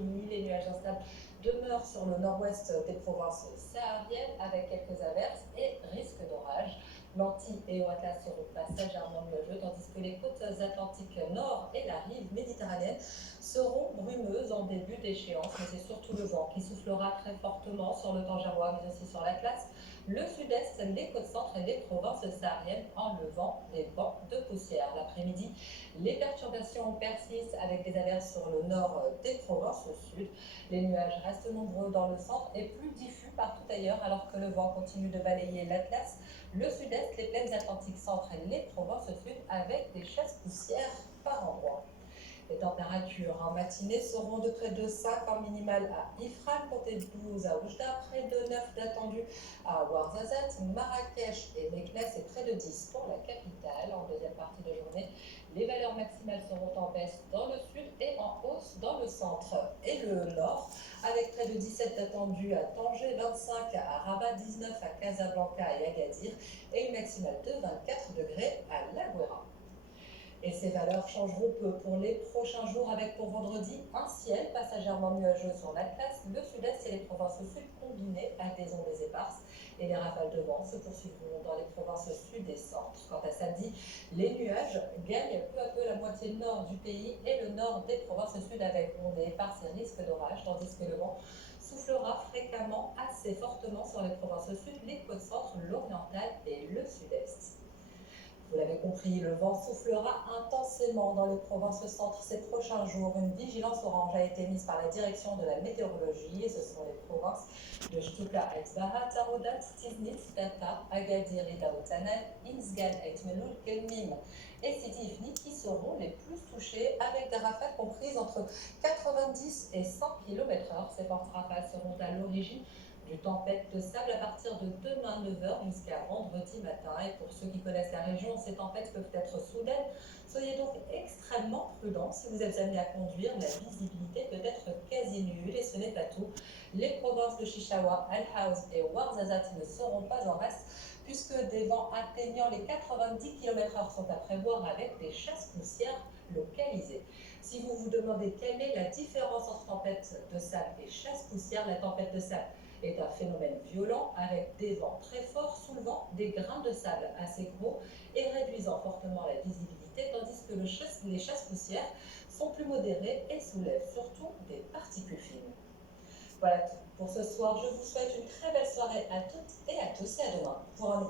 Nuit, les nuages instables demeurent sur le nord-ouest des provinces sahariennes avec quelques averses et risques d'orage. L'Antilles et Atlas seront passagèrement nuageux, tandis que les côtes atlantiques nord et la rive méditerranéenne seront brumeuses en début d'échéance. Mais c'est surtout le vent qui soufflera très fortement sur le Tangerois, mais aussi sur l'Atlas, le sud-est, les côtes centres et les provinces sahariennes, enlevant des bancs de poussière. L'après-midi, les perturbations persistent avec des averses sur le nord des provinces au sud. Les nuages restent nombreux dans le centre et plus diffus partout ailleurs, alors que le vent continue de balayer l'Atlas, le sud-est, les plaines atlantiques centre et les provinces au sud, avec des chasses poussières par endroits. Les températures en matinée seront de près de 5 en minimale à Ifrane, comptez 12 à Oujda, près de 9 d'attendu à Ouarzazate, Marrakech et Meknès et près de 10 pour la capitale. En deuxième partie de journée, les valeurs maximales seront en baisse dans le sud et en hausse dans le centre et le nord, avec près de 17 d'attendu à Tanger, 25 à Rabat, 19 à Casablanca et Agadir et une maximale de 24 degrés à La Guera. Et ces valeurs changeront peu pour les prochains jours avec pour vendredi un ciel passagèrement nuageux sur l'Atlas, le sud-est et les provinces au sud combinées à des ondes éparses. Et les rafales de vent se poursuivront dans les provinces sud et centre. Quant à samedi, les nuages gagnent peu à peu la moitié nord du pays et le nord des provinces sud avec ondes éparses et risques d'orage, tandis que le vent soufflera fréquemment assez fortement sur les provinces sud, les côtes centre, l'oriental et le sud-est. Vous l'avez compris, le vent soufflera intensément dans les provinces centre ces prochains jours. Une vigilance orange a été mise par la direction de la météorologie et ce sont les provinces de Shtuka et Baha, Taroudat, Tiznit, Feta, Agadir et Daoutanan, Inzgan et Tmeloul, Kelmim et Sidi Ifni qui seront les plus touchés avec des rafales comprises entre 90 et 100 km/h. Ces fortes rafales seront à l'origine d'une tempête de sable à partir de demain 9h jusqu'à vendredi matin. Et pour ceux qui connaissent la région, ces tempêtes peuvent être soudaines. Soyez donc extrêmement prudents. Si vous êtes amené à conduire, la visibilité peut être quasi nulle et ce n'est pas tout. Les provinces de Chichawa, Al-Haouz et Ouarzazate ne seront pas en reste puisque des vents atteignant les 90 km/h sont à prévoir avec des chasses poussières localisées. Si vous vous demandez quelle est la différence entre tempête de sable et chasse poussière, la tempête de sable est un phénomène violent avec des vents très forts soulevant des grains de sable assez gros et réduisant fortement la visibilité, tandis que les chasses poussières sont plus modérées et soulèvent surtout des particules fines. Voilà tout pour ce soir. Je vous souhaite une très belle soirée à toutes et à tous et à demain pour un nouveau